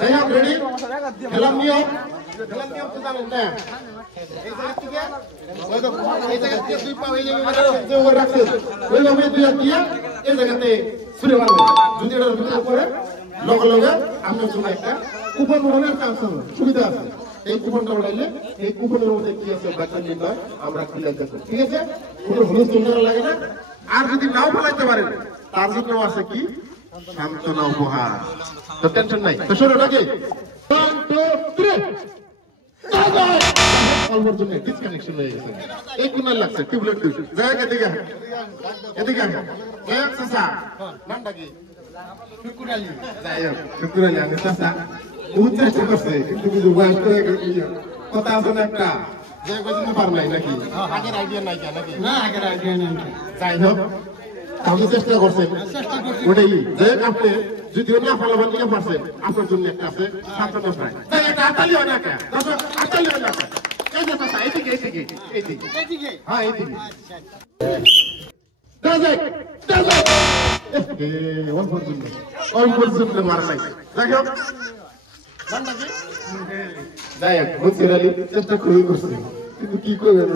যাই হোক রেডি খেলার নিয়ম তো জানেন না এই জায়গা থেকে দুই পা এই জায়গায় রাখছে ওইভাবে দুই হাত দিয়ে এই জায়গাতে ছুঁড়ে মারবেন যদি এটার ভিতরে পড়ে লগে লগে আপনার জন্য একটা কুপন উড়ানোর চান্স হবে সুবিধা আছে এই কুপনটা উড়াইলে এই কুপনের মধ্যে কি আছে বাচ্চা নির্ণয় আমরা ক্লিয়ার করব ঠিক আছে কোনো হলুদ চন্দ্র লাগে না আর যদি নাও ফলাইতে পারেন তার জন্য আছে কি সান্ত্বনা উপহার তো টেনশন নাই তো শুরু নাকি 1 2 3 অলমোস্ট জন্য ডিসকানেকশন হয়ে গেছে এই কোণা লাগছে টিউবলাইট দুই জায়গা এদিকে এক সাসা নামটা কি শুকুরালি যাই হোক শুকুরালি আমি সাসা বহুত চেষ্টা করছে কিন্তু কিছু বয়স করে কথা আছে না একটা যে বুঝতে পার নাই নাকি আগের আইডিয়া নাই নাকি না আগের আইডিয়া নাই যাই হোক তাহলে চেষ্টা করছেন ওটাই যে আপনি যদি না ফলাফল নিয়ে পারছেন আপনার জন্য একটা আছে সান্ত্বনা প্রায় তাই একটা আতালি হয় না কে দর্শক আতালি হয় না এই যে সাসা এইদিকে হ্যাঁ এইদিকে দাজেক অল পর্যন্ত মারা নাই যাই হোক যাই হোক বুঝিরালি চেষ্টা খুবই করছে কিন্তু কি করবেন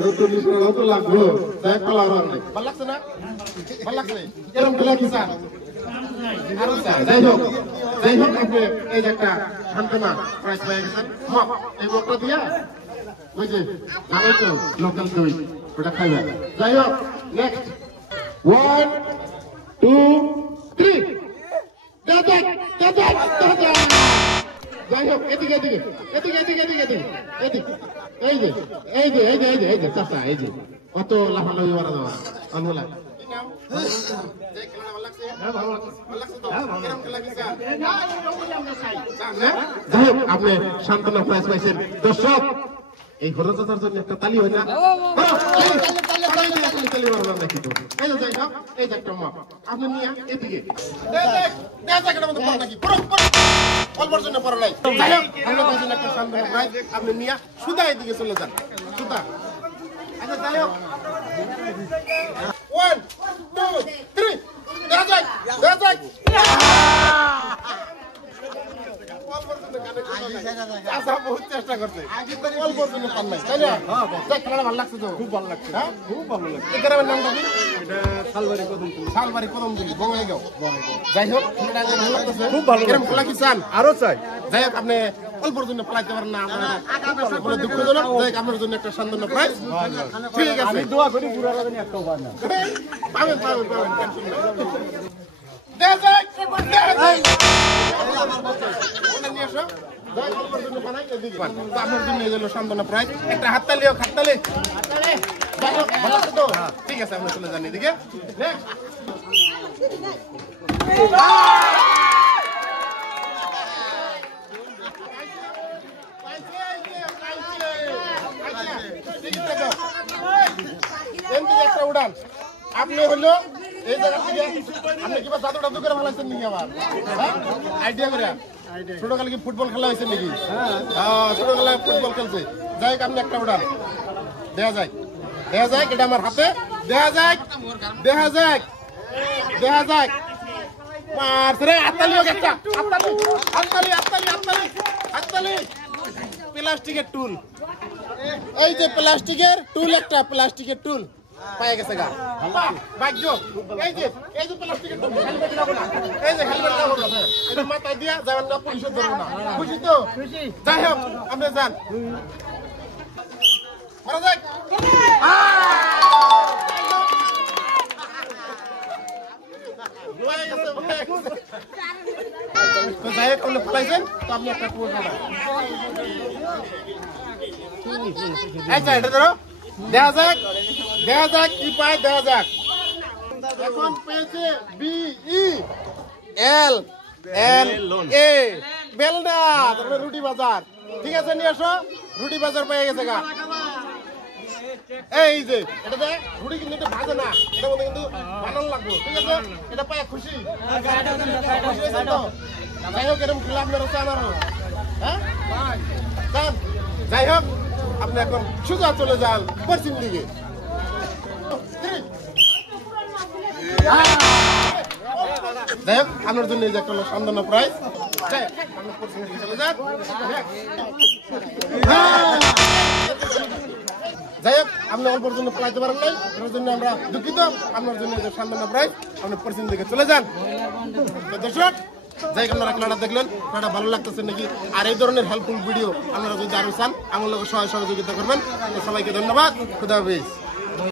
অত লাগলো যাই পালা নাই ভালো লাগছে না ভালো লাগছে এরকম খেলা কি স্যার যাই হোক আপনি এই যে একটা সান্ত্বনা প্রাইজ পেয়ে গেছেন এই বকটা দিয়া ওই যে ভালো তো লোকাল দই ওটা খাইবেন যাই হোক নেক্সট 1 2 3 দাদাক যাই হোক এদিকে এই যে চাচা এই যে কত লাফালাফি মারা দেওয়া অনবলা যাই হোক আপনি সান্ত্বনা প্রাইজ পাইছেন দর্শক এই হরজাতার জন্য একটা তালি হয় না এই যে একটা মাপ আপনি নিয়ে এদিকে আপনি নিয়ে সুদা এদিকে চলে যান সুদা আচ্ছা যাই হোক 1 2 3 বহুত চেষ্টা করছে খেলাটা ভালো লাগছে তো খুব ভালো লাগছে এই গ্রামের নামটা কি শালবাড়ি কদমতলী বঙ্গাইগাঁও যাই হোক খেলাটা ভালো লাগতেছে খুব ভালো খেলা কি চান আরো চাই যাই হোক আপনি অল্পর জন্য ফলাইতে পারেন না আপনার দুঃখজনক যাই হোক আপনার জন্য একটা সান্ত্বনা প্রাইজ ঠিক আছে আমি দোয়া করি পুরা লাগেনি একটাও পাবেন সান্ত্বনা প্রাইজ একটা হাততালিও খাততালি ঠিক আছে আমরা চলে যান এদিকে একটা উড়ান আপনি হলো এই জায়গা থেকে আপনি কিবা জাদু করে ফেলাইছেন নাকি আমার আইডিয়া করে ছোটকালে কি ফুটবল খেলা হয়েছে নাকি ছোটবেলায় ফুটবল খেলছে যাই আপনি একটা উড়ান দেখা যায় এটা আমার হাতে দেখা যায় মারছে হাততালিও একটা হাততালি প্লাস্টিকের টুল এই যে প্লাস্টিকের টুল একটা প্লাস্টিকের টুল পায়ে গেছে গা ভাগ্য এই যে প্লাস্টিকের টুল হেলমেট লাগাবো না এই যে হেলমেট লাগাবো না এটা মাথায় দিয়া যাবেন না পুলিশে ধরবো না খুশি তো যাই হোক আপনি যান মারা যাক তো যাই হোক আপনি পাইছেন তো আপনি একটা কুকুর পাবেন আচ্ছা এটা ধরো দেখা যাক কি পায় দেখা যাক এখন পেয়েছে BELLA বেলদা তারপরে রুটি বাজার ঠিক আছে নিয়ে আসো রুটি বাজার পেয়ে গেছে গা এই যে এটা দেখ রুটি কিন্তু এটা ভাজে না এটা মধ্যে কিন্তু বানানো লাগবে ঠিক আছে এটা পায় খুশি যাই হোক এরকম খেলা আপনারা চান আরো হ্যাঁ যাই হোক আপনি এখন সোজা চলে যান পশ্চিম দিকে যাই হোক আপনার জন্য এই যে একটা সান্ত্বনা প্রাইজ আপনি পরিচিত দিকে চলে যান যাই হোক আপনি অল্পর জন্য পলাইতে পারেন নাই এর জন্য আমরা দুঃখিত আপনার জন্য সামনে প্রায় আপনি পরিচিত দিকে চলে যান দর্শক যাই আপনারা খেলাটা দেখলেন খেলাটা ভালো লাগতেছে নাকি আর এই ধরনের হেল্পফুল ভিডিও আপনারা যদি আরো চান আমার লোক সহায় সহযোগিতা করবেন সবাইকে ধন্যবাদ খুদা হাফেজ